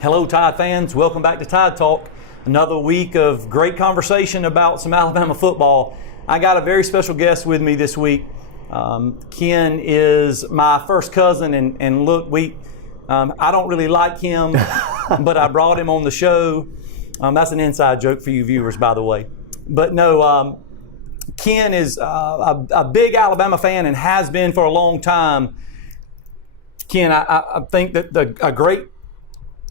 Hello, Tide fans. Welcome back to Tide Talk. Another week of great conversation about some Alabama football. I got a very special guest with me this week. Ken is my first cousin, and look, I don't really like him, but I brought him on the show. That's an inside joke for you viewers, by the way. But no, Ken is a big Alabama fan and has been for a long time. Ken, I think that a great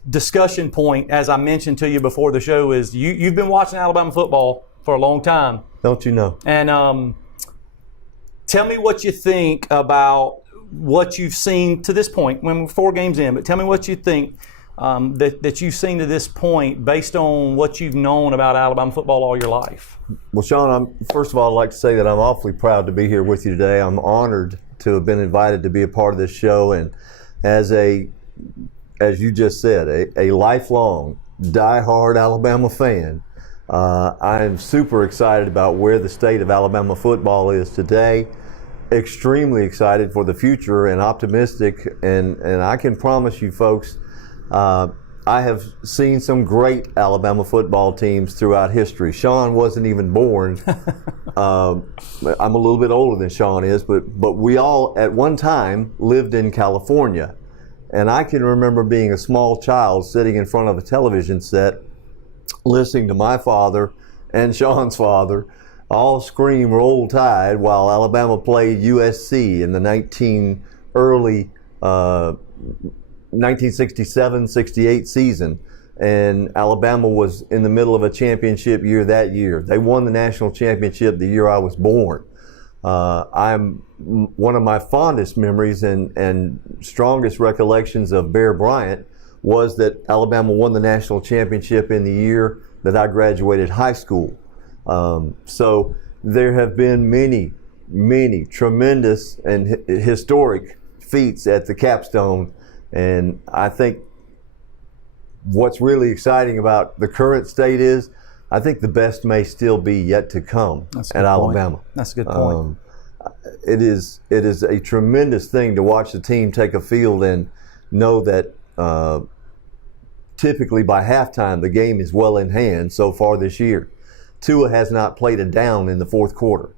discussion point, as I mentioned to you before the show, is you've been watching Alabama football for a long time. Don't you know? And tell me what you think about what you've seen to this point. When we're 4 games in, but tell me what you think that you've seen to this point based on what you've known about Alabama football all your life. Well, Shawn, first of all, I'd like to say that I'm awfully proud to be here with you today. I'm honored to have been invited to be a part of this show, and as you just said, a lifelong, diehard Alabama fan, I am super excited about where the state of Alabama football is today. Extremely excited for the future and optimistic, and I can promise you folks, I have seen some great Alabama football teams throughout history. Shawn wasn't even born. I'm a little bit older than Shawn is, but we all at one time lived in California. And I can remember being a small child sitting in front of a television set, listening to my father and Shawn's father all scream "Roll Tide" while Alabama played USC in the early 1967-68 season. And Alabama was in the middle of a championship year that year. They won the national championship the year I was born. One of my fondest memories and strongest recollections of Bear Bryant was that Alabama won the national championship in the year that I graduated high school. So there have been many, many tremendous and historic feats at the capstone, and I think what's really exciting about the current state is I think the best may still be yet to come at Alabama. That's a good point. It is a tremendous thing to watch the team take a field and know that typically by halftime the game is well in hand so far this year. Tua has not played a down in the fourth quarter.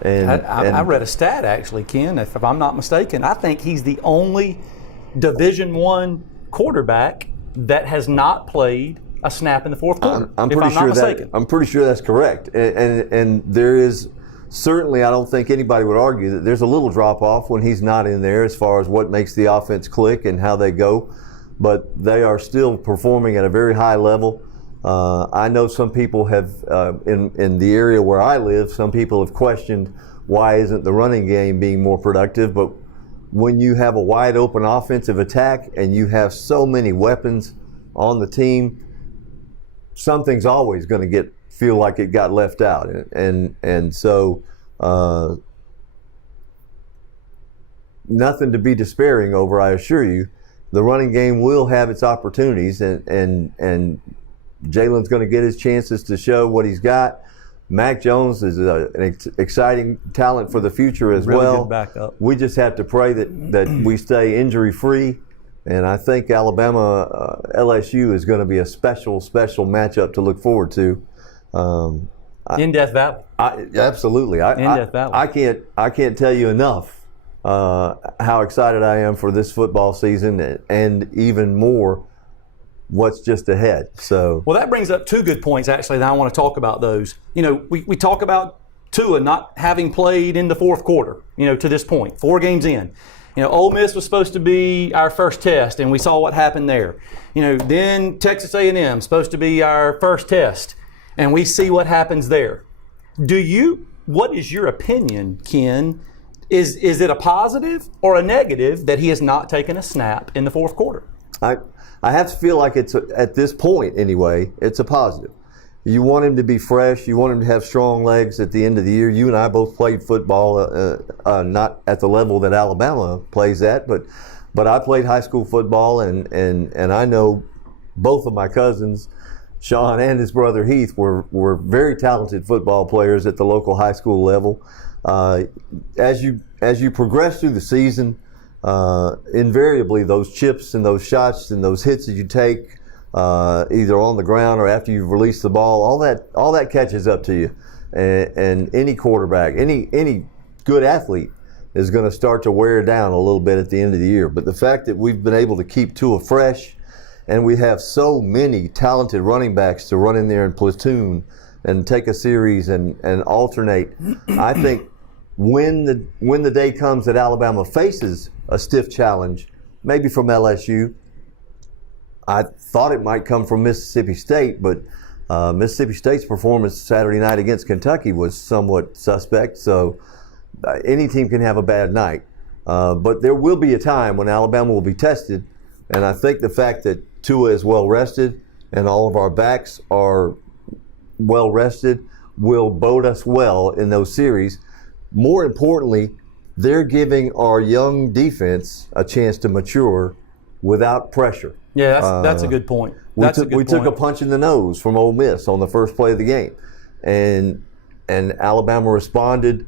And I read a stat actually, Ken, if I'm not mistaken. I think he's the only Division I quarterback that has not played a snap in the fourth quarter. I'm pretty sure that's correct. And there is certainly, I don't think anybody would argue that there's a little drop off when he's not in there as far as what makes the offense click and how they go. But they are still performing at a very high level. I know some people have, in the area where I live, some people have questioned why isn't the running game being more productive. But when you have a wide open offensive attack and you have so many weapons on the team, something's always going to feel like it got left out. And so nothing to be despairing over, I assure you. The running game will have its opportunities, and Jalen's going to get his chances to show what he's got. Mac Jones is an exciting talent for the future as well. Really good backup. We just have to pray that we stay injury-free, and I think Alabama LSU is going to be a special matchup to look forward to. In Death Valley. Absolutely. In Death Valley. I can't tell you enough how excited I am for this football season, and even more what's just ahead. So, well, that brings up 2 good points actually that I want to talk about those. You know, we talk about Tua not having played in the fourth quarter, to this point, 4 games in. Ole Miss was supposed to be our first test, and we saw what happened there. Then Texas A&M supposed to be our first test, and we see what happens there. What is your opinion, Ken? Is it a positive or a negative that he has not taken a snap in the fourth quarter? I have to feel like it's at this point anyway, it's a positive. You want him to be fresh. You want him to have strong legs at the end of the year. You and I both played football, not at the level that Alabama plays at, but I played high school football, and I know both of my cousins, Shawn and his brother Heath, were very talented football players at the local high school level. As you progress through the season, invariably those chips and those shots and those hits that you take either on the ground or after you've released the ball. All that catches up to you, and any quarterback, any good athlete is going to start to wear down a little bit at the end of the year. But the fact that we've been able to keep Tua fresh, and we have so many talented running backs to run in there and platoon and take a series and alternate, I think when the day comes that Alabama faces a stiff challenge, maybe from LSU, I thought it might come from Mississippi State, but Mississippi State's performance Saturday night against Kentucky was somewhat suspect. So any team can have a bad night. But there will be a time when Alabama will be tested. And I think the fact that Tua is well rested and all of our backs are well rested will bode us well in those series. More importantly, they're giving our young defense a chance to mature without pressure. Yeah, that's a good point. We took a punch in the nose from Ole Miss on the first play of the game, and Alabama responded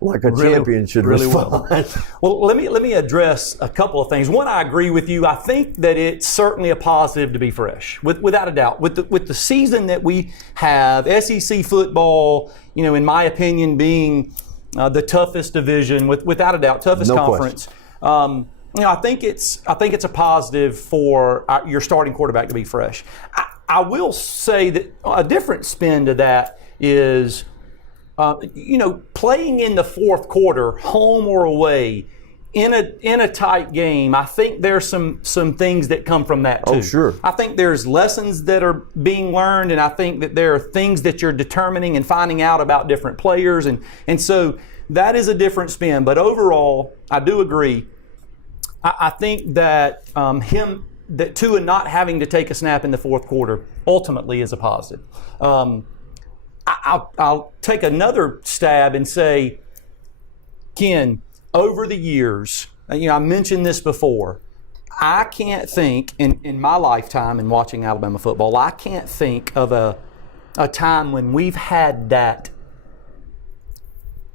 like a champion should respond. Well, let me address a couple of things. One, I agree with you. I think that it's certainly a positive to be fresh, without a doubt. With the season that we have, SEC football, in my opinion, being the toughest division, without a doubt, toughest conference. I think it's a positive for your starting quarterback to be fresh. I will say that a different spin to that is, playing in the fourth quarter, home or away, in a tight game. I think there's some things that come from that too. Oh, sure. I think there's lessons that are being learned, and I think that there are things that you're determining and finding out about different players, and so that is a different spin. But overall, I do agree. I think that that Tua not having to take a snap in the fourth quarter ultimately is a positive. I'll take another stab and say, Ken, over the years, I mentioned this before, I can't think in my lifetime in watching Alabama football, I can't think of a time when we've had that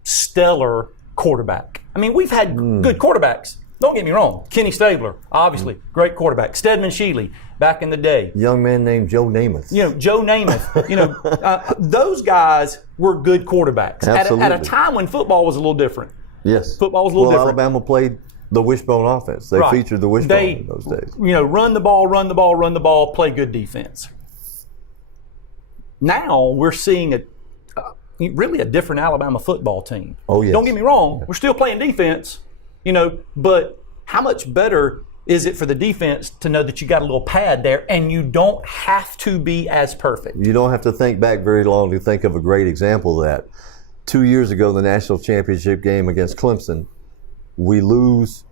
stellar quarterback. I mean, we've had good quarterbacks. Don't get me wrong. Kenny Stabler, obviously, great quarterback. Stedman Shealy, back in the day. Young man named Joe Namath. Joe Namath. Those guys were good quarterbacks. At a time when football was a little different. Yes. Football was a little different. Alabama played the wishbone offense. They featured the wishbone in those days. Run the ball, play good defense. Now we're seeing really a different Alabama football team. Oh, yes. Don't get me wrong. We're still playing defense. But how much better is it for the defense to know that you got a little pad there and you don't have to be as perfect? You don't have to think back very long to think of a great example of that. 2 years ago, the national championship game against Clemson, we lose.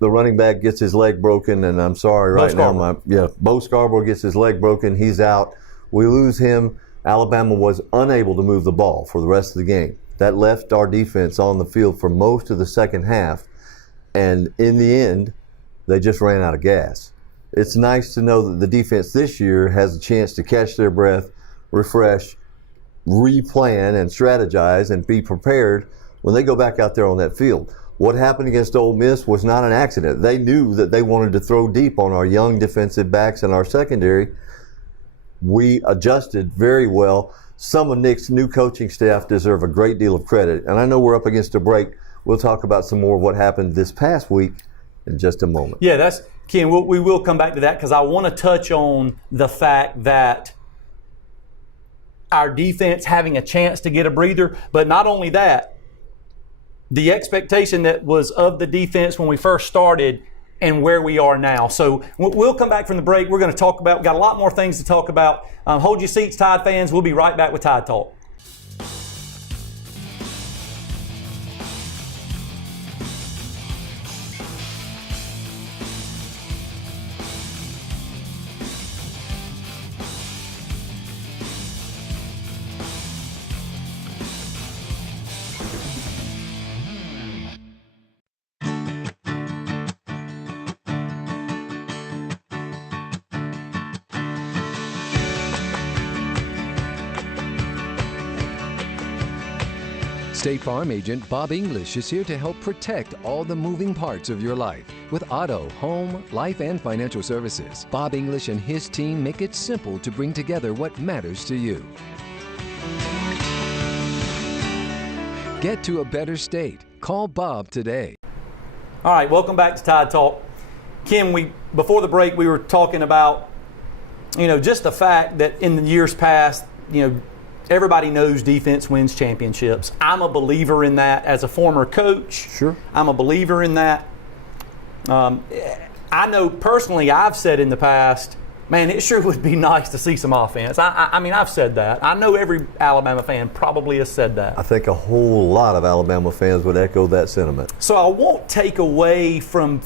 The running back gets his leg broken, and I'm sorry right now. Bo Scarborough gets his leg broken. He's out. We lose him. Alabama was unable to move the ball for the rest of the game. That left our defense on the field for most of the second half, and in the end, they just ran out of gas. It's nice to know that the defense this year has a chance to catch their breath, refresh, replan, and strategize, and be prepared when they go back out there on that field. What happened against Ole Miss was not an accident. They knew that they wanted to throw deep on our young defensive backs and our secondary. We adjusted very well. Some of Nick's new coaching staff deserve a great deal of credit. And I know we're up against a break. We'll talk about some more of what happened this past week in just a moment. Yeah, that's Ken. We will come back to that because I want to touch on the fact that our defense having a chance to get a breather, but not only that, the expectation that was of the defense when we first started and where we are now. So we'll come back from the break. We're going to talk about, we've got a lot more things to talk about. Hold your seats, Tide fans. We'll be right back with Tide Talk. State Farm agent Bob English is here to help protect all the moving parts of your life with auto, home, life, and financial services. Bob English and his team make it simple to bring together what matters to you. Get to a better state. Call Bob today. All right, welcome back to Tide Talk. Kim, before the break we were talking about, just the fact that in the years past, everybody knows defense wins championships. I'm a believer in that as a former coach. Sure. I'm a believer in that. I know personally I've said in the past, man, it sure would be nice to see some offense. I mean, I've said that. I know every Alabama fan probably has said that. I think a whole lot of Alabama fans would echo that sentiment. So I won't take away from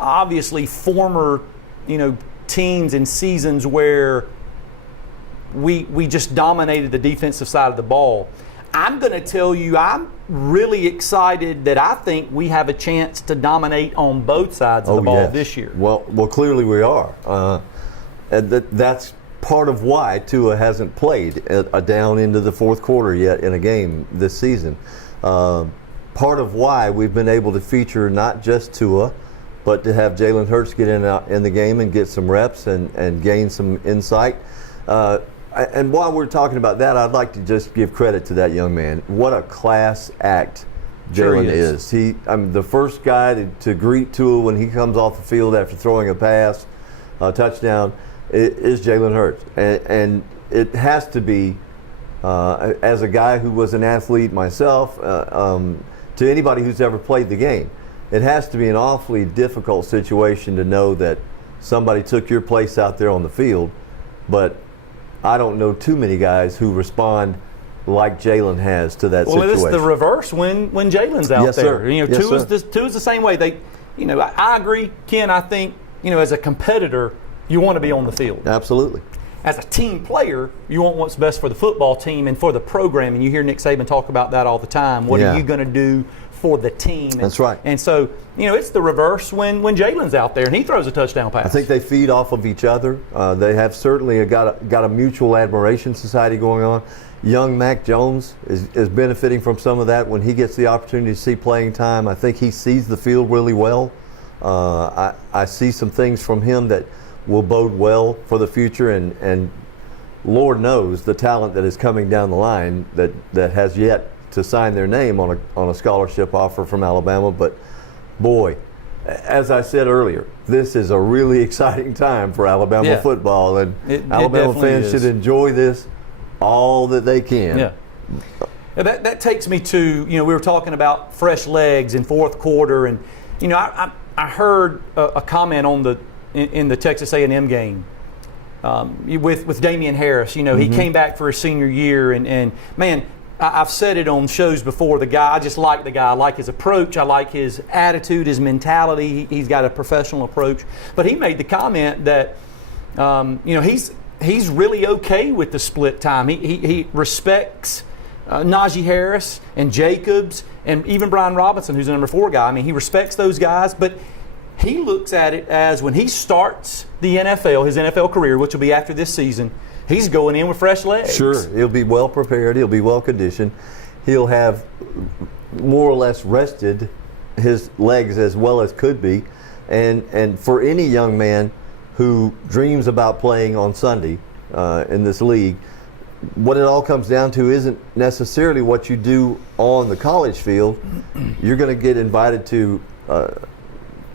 obviously former, teams and seasons where we just dominated the defensive side of the ball. I'm going to tell you, I'm really excited that I think we have a chance to dominate on both sides of the ball this year. Well, clearly we are. And that's part of why Tua hasn't played down into the fourth quarter yet in a game this season. Part of why we've been able to feature not just Tua, but to have Jalen Hurts get in the game and get some reps and gain some insight. And while we're talking about that, I'd like to just give credit to that young man. What a class act Jalen is. I'm the first guy to greet Tua when he comes off the field after throwing a pass, touchdown, is Jalen Hurts. And it has to be, as a guy who was an athlete myself, to anybody who's ever played the game, it has to be an awfully difficult situation to know that somebody took your place out there on the field, but I don't know too many guys who respond like Jalen has to that situation. Well, it's the reverse when Jalen's out there. Tua's the same way. I agree, Ken. I think, as a competitor, you want to be on the field. Absolutely. As a team player, you want what's best for the football team and for the program. And you hear Nick Saban talk about that all the time. What are you going to do for the team? That's right. And so, it's the reverse when Jalen's out there and he throws a touchdown pass. I think they feed off of each other. They have certainly got a mutual admiration society going on. Young Mac Jones is benefiting from some of that when he gets the opportunity to see playing time. I think he sees the field really well. I see some things from him that will bode well for the future, and Lord knows the talent that is coming down the line that has yet to sign their name on a scholarship offer from Alabama. But boy, as I said earlier, this is a really exciting time for Alabama football, and Alabama fans should enjoy this all that they can. Yeah. That takes me to, we were talking about fresh legs in fourth quarter, and I heard a comment in the Texas A&M game with Damien Harris. He came back for his senior year, and man, I've said it on shows before. I just like the guy. I like his approach. I like his attitude, his mentality. He's got a professional approach. But he made the comment that he's really okay with the split time. He respects Najee Harris and Jacobs and even Brian Robinson, who's the number 4 guy. I mean, he respects those guys, but he looks at it as when he starts the NFL, his NFL career, which will be after this season, he's going in with fresh legs. Sure. He'll be well prepared. He'll be well conditioned. He'll have more or less rested his legs as well as could be. And for any young man who dreams about playing on Sunday in this league, what it all comes down to isn't necessarily what you do on the college field. You're going to get invited to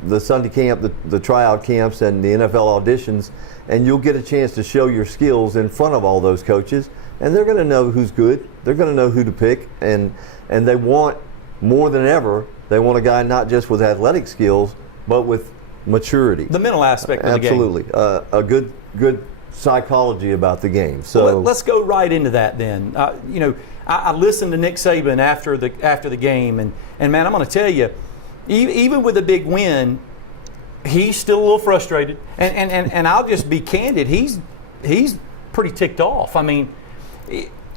the Sunday camp, the tryout camps, and the NFL auditions, and you'll get a chance to show your skills in front of all those coaches, and they're going to know who's good. They're going to know who to pick, and they want, more than ever, they want a guy not just with athletic skills, but with maturity. The mental aspect of the game. Absolutely. A good psychology about the game. So let's go right into that then. I listened to Nick Saban after the game, and man, I'm going to tell you, even with a big win, he's still a little frustrated. And I'll just be candid. He's pretty ticked off. I mean,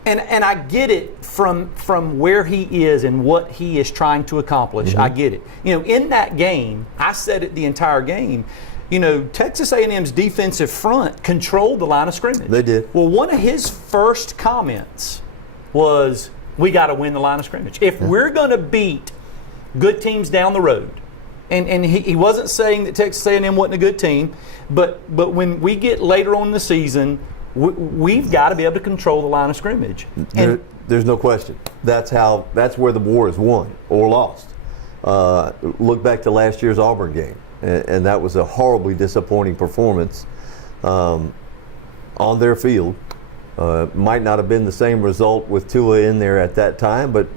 and I get it from where he is and what he is trying to accomplish. Mm-hmm. I get it. In that game, I said it the entire game. Texas A&M's defensive front controlled the line of scrimmage. They did. Well, one of his first comments was, we got to win the line of scrimmage. If we're going to beat good teams down the road, and he wasn't saying that Texas A&M wasn't a good team, but when we get later on in the season, we've got to be able to control the line of scrimmage. There's no question. That's where the war is won or lost. Look back to last year's Auburn game, and that was a horribly disappointing performance on their field. Might not have been the same result with Tua in there at that time, but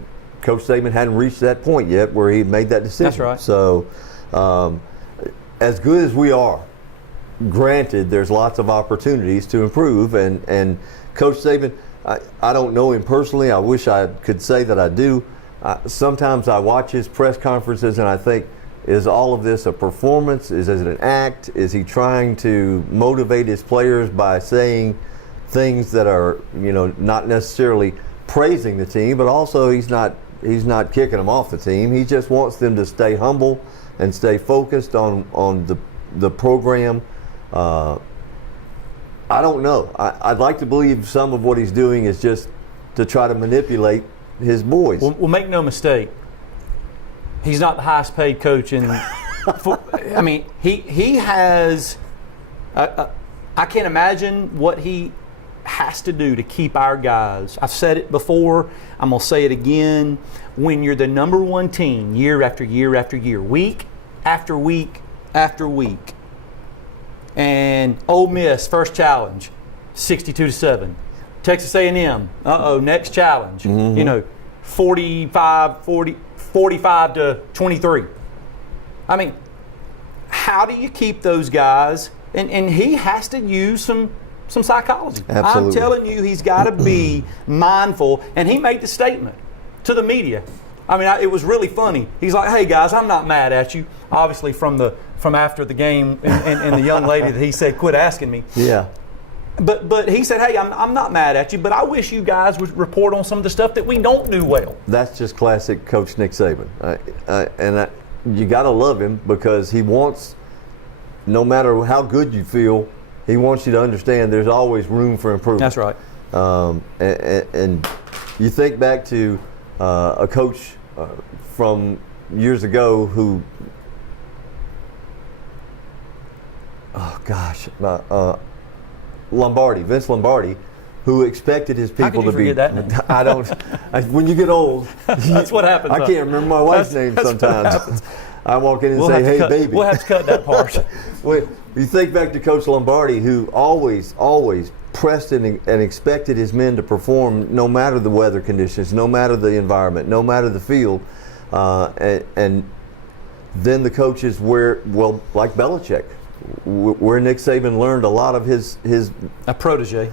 Coach Saban hadn't reached that point yet where he made that decision. That's right. So, as good as we are, granted, there's lots of opportunities to improve, and Coach Saban, I don't know him personally. I wish I could say that I do. Sometimes I watch his press conferences and I think, is all of this a performance? Is it an act? Is he trying to motivate his players by saying things that are, not necessarily praising the team, but also he's not kicking them off the team. He just wants them to stay humble and stay focused on the program. I don't know. I'd like to believe some of what he's doing is just to try to manipulate his boys. Well, make no mistake, he's not the highest paid coach in. I mean, he has. I can't imagine what he has to do to keep our guys. I've said it before. I'm gonna say it again. When you're the number one team year after year after year, week after week after week, and Ole Miss first challenge, 62-7. Texas A&M, next challenge, 45-23. I mean, how do you keep those guys? And he has to use some psychology. Absolutely. I'm telling you, he's got to be mindful. And he made the statement to the media. I mean, it was really funny. He's like, "Hey guys, I'm not mad at you." Obviously, from after the game, and the young lady that he said, "Quit asking me." Yeah. But he said, "Hey, I'm not mad at you, but I wish you guys would report on some of the stuff that we don't do well." That's just classic Coach Nick Saban. You got to love him because he wants, no matter how good you feel, he wants you to understand there's always room for improvement. That's right. And you think back to a coach from years ago who, Vince Lombardi, who expected his people to be. That name? I don't. When you get old, that's what happens. I can't remember my wife's name sometimes. I walk in and say, "Hey, baby." We'll have to cut that part. Well, you think back to Coach Lombardi, who always pressed and expected his men to perform no matter the weather conditions, no matter the environment, no matter the field, and then the coaches like Belichick, where Nick Saban learned a lot of his a protege,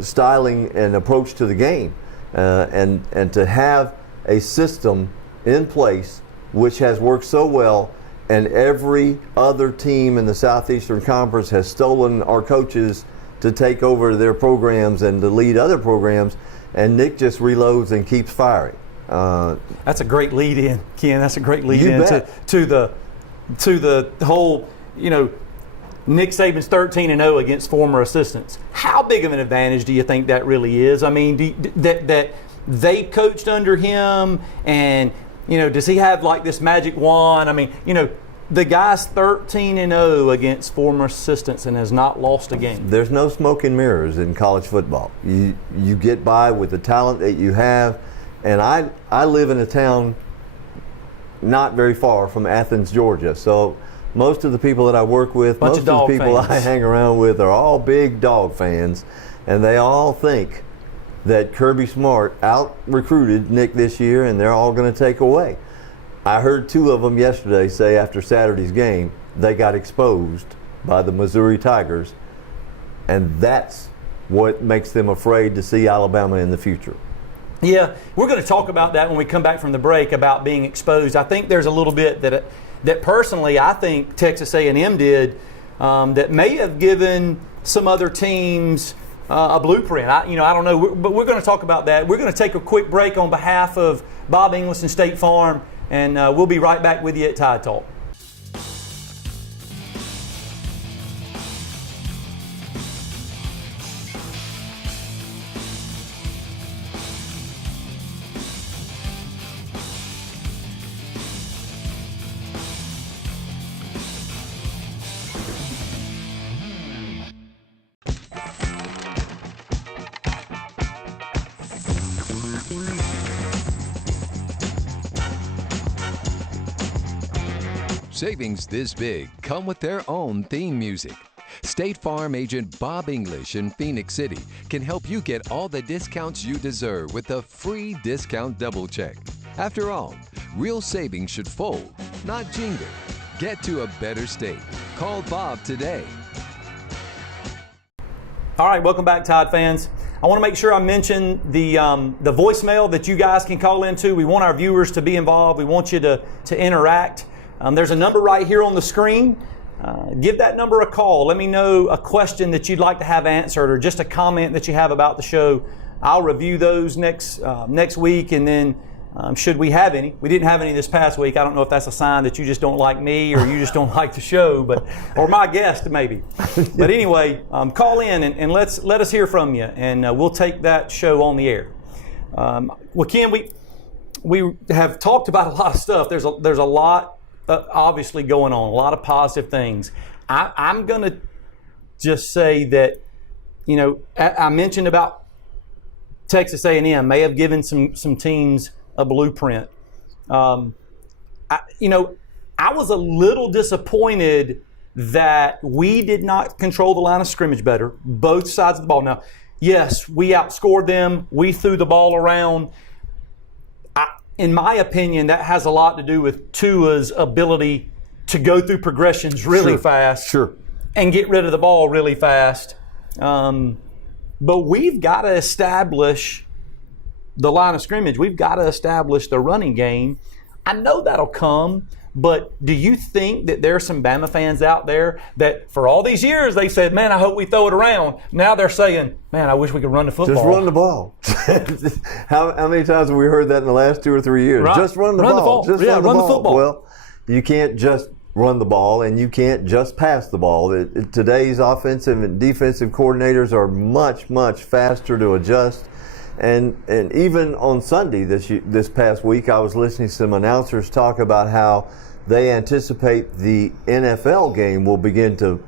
styling and approach to the game, and to have a system in place which has worked so well, and every other team in the Southeastern Conference has stolen our coaches to take over their programs and to lead other programs, and Nick just reloads and keeps firing. That's a great lead in, Ken. That's a great lead in to the whole, Nick Saban's 13-0 against former assistants. How big of an advantage do you think that really is? I mean, that they coached under him, and does he have like this magic wand? I mean, the guy's 13-0 against former assistants and has not lost a game. There's no smoke and mirrors in college football. You get by with the talent that you have, and I live in a town not very far from Athens, Georgia. So most of the people that I work with, most of the people I hang around with are all big dog fans, and they all think that Kirby Smart out-recruited Nick this year, and they're all going to take away. I heard two of them yesterday say after Saturday's game they got exposed by the Missouri Tigers, and that's what makes them afraid to see Alabama in the future. Yeah, we're going to talk about that when we come back from the break about being exposed. I think there's a little bit that personally I think Texas A&M did that may have given some other teams a blueprint. I don't know, but we're going to talk about that. We're going to take a quick break on behalf of Bob English and State Farm, and we'll be right back with you at Tide Talk. Savings this big come with their own theme music. State Farm agent Bob English in Phoenix City can help you get all the discounts you deserve with a free discount double check. After all, real savings should fold, not jingle. Get to a better state. Call Bob today. All right, welcome back, Tide fans. I want to make sure I mention the voicemail that you guys can call into. We want our viewers to be involved. We want you to interact. There's a number right here on the screen. Give that number a call. Let me know a question that you'd like to have answered or just a comment that you have about the show. I'll review those next week, and then should we have any. We didn't have any this past week. I don't know if that's a sign that you just don't like me or you just don't like the show, or my guest maybe. But anyway, call in and let us hear from you, and we'll take that show on the air. Well, Ken, we have talked about a lot of stuff. There's a lot obviously going on, a lot of positive things. I'm going to just say that, I mentioned about Texas A&M may have given some teams a blueprint. I was a little disappointed that we did not control the line of scrimmage better, both sides of the ball. Now, yes, we outscored them. We threw the ball around. In my opinion, that has a lot to do with Tua's ability to go through progressions really fast. Sure. And get rid of the ball really fast. But we've got to establish the line of scrimmage. We've got to establish the running game. I know that'll come, but do you think that there are some Bama fans out there that for all these years they said, man, I hope we throw it around. Now they're saying, man, I wish we could run the football. Just run the ball. How many times have we heard that in the last 2 or 3 years? Right. Just run the ball. Just run the football. Well, you can't just run the ball, and you can't just pass the ball. Today's offensive and defensive coordinators are much, much faster to adjust. And even on Sunday this past week, I was listening to some announcers talk about how they anticipate the NFL game will begin to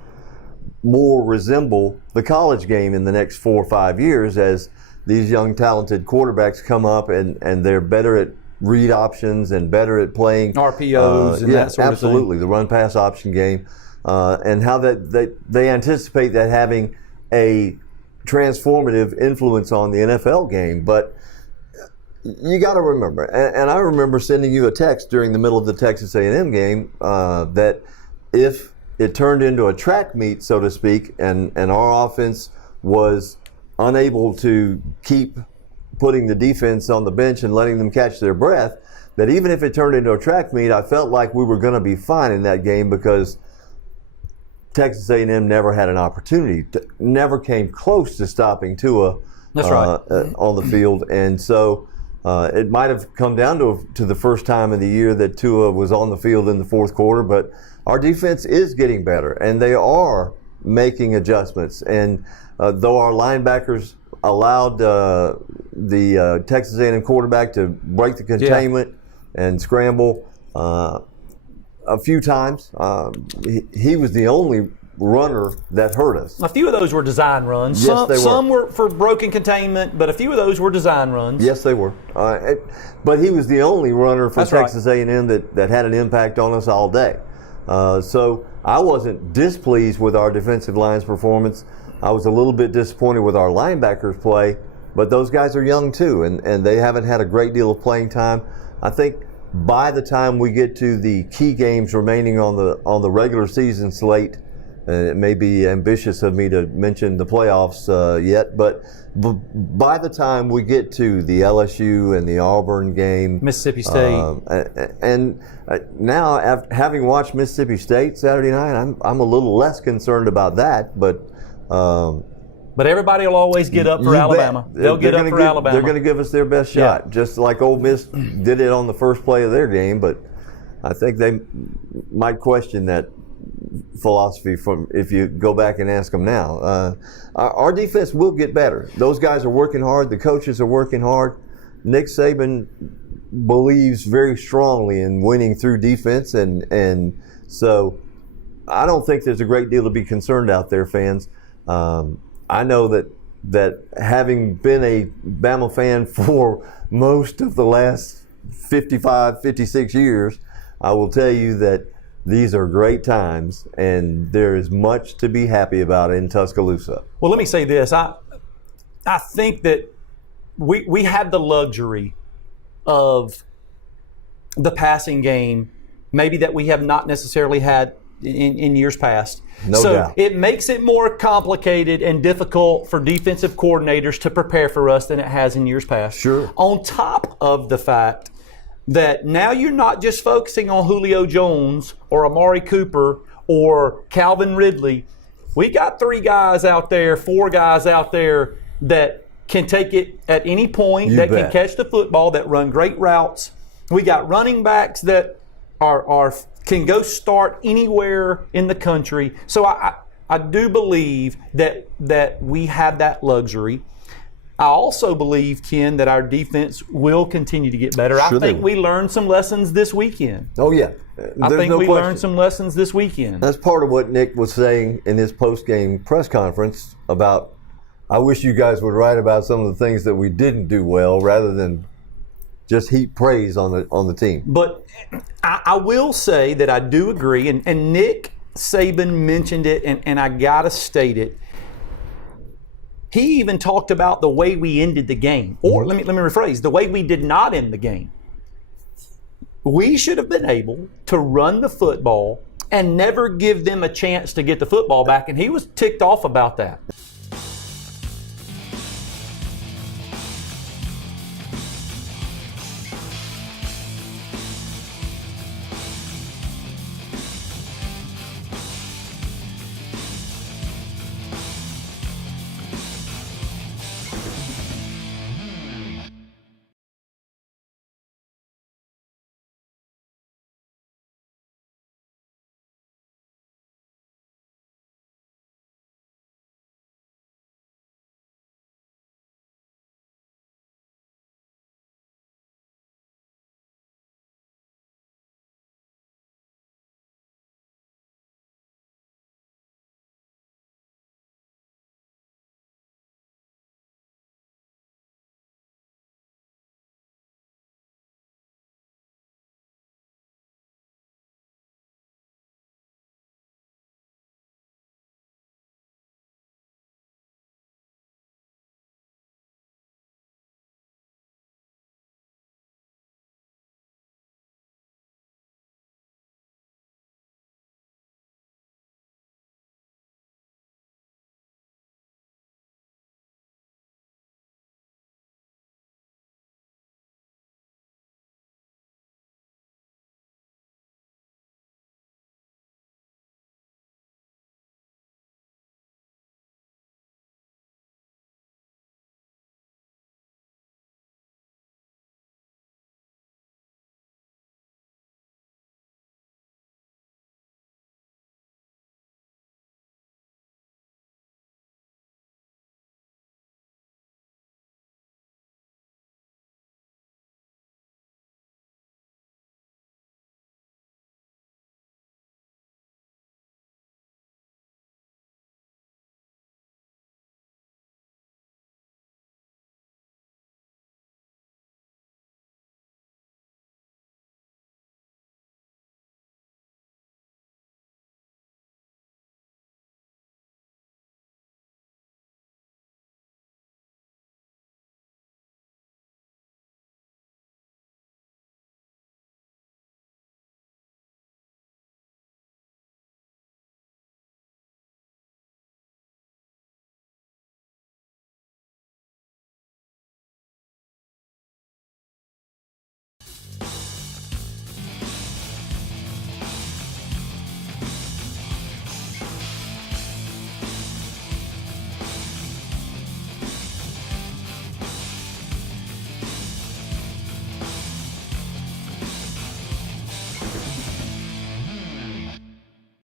more resemble the college game in the next 4 or 5 years as these young talented quarterbacks come up and they're better at read options and better at playing RPOs and that sort of thing. Absolutely, the run-pass option game, and how they anticipate that having a transformative influence on the NFL game. But you got to remember, and I remember sending you a text during the middle of the Texas A&M game that if it turned into a track meet, so to speak, and our offense was unable to keep putting the defense on the bench and letting them catch their breath, that even if it turned into a track meet, I felt like we were going to be fine in that game because Texas A&M never had an opportunity, never came close to stopping Tua. That's right. On the field. And so it might have come down to the first time of the year that Tua was on the field in the fourth quarter, but our defense is getting better, and they are making adjustments. And though our linebackers allowed the Texas A&M quarterback to break the containment and scramble a few times, he was the only runner that hurt us. A few of those were design runs. Yes, they were. Some were for broken containment, but a few of those were design runs. Yes, they were. But he was the only runner for That's Texas A&M that had an impact on us all day. So I wasn't displeased with our defensive line's performance. I was a little bit disappointed with our linebackers' play, but those guys are young too, and they haven't had a great deal of playing time. I think by the time we get to the key games remaining on the regular season slate, it may be ambitious of me to mention the playoffs yet, but by the time we get to the LSU and the Auburn game, Mississippi State, and now having watched Mississippi State Saturday night, I'm a little less concerned about that, but everybody will always get up for Alabama. They'll get up for Alabama. They're going to give us their best shot, just like Ole Miss did it on the first play of their game. But I think they might question that philosophy from if you go back and ask them now. Our defense will get better. Those guys are working hard. The coaches are working hard. Nick Saban believes very strongly in winning through defense, and so I don't think there's a great deal to be concerned out there, fans. I know that having been a Bama fan for most of the last 55, 56 years, I will tell you that these are great times, and there is much to be happy about in Tuscaloosa. Well, let me say this. I think that we have the luxury of the passing game, maybe that we have not necessarily had in years past. No doubt. It makes it more complicated and difficult for defensive coordinators to prepare for us than it has in years past. Sure. On top of the fact that now you're not just focusing on Julio Jones or Amari Cooper or Calvin Ridley. We got 3 guys out there, 4 guys out there that can take it at any point, that can catch the football, that run great routes. We got running backs that can go start anywhere in the country. So I do believe that we have that luxury. I also believe, Ken, that our defense will continue to get better. Sure I think we learned some lessons this weekend. Oh, yeah. I think we learned some lessons this weekend. That's part of what Nick was saying in his post-game press conference about, I wish you guys would write about some of the things that we didn't do well rather than just heap praise on the team. But I will say that I do agree, and Nick Saban mentioned it, and I got to state it. He even talked about the way we ended the game. Or let me rephrase, the way we did not end the game. We should have been able to run the football and never give them a chance to get the football back, and he was ticked off about that.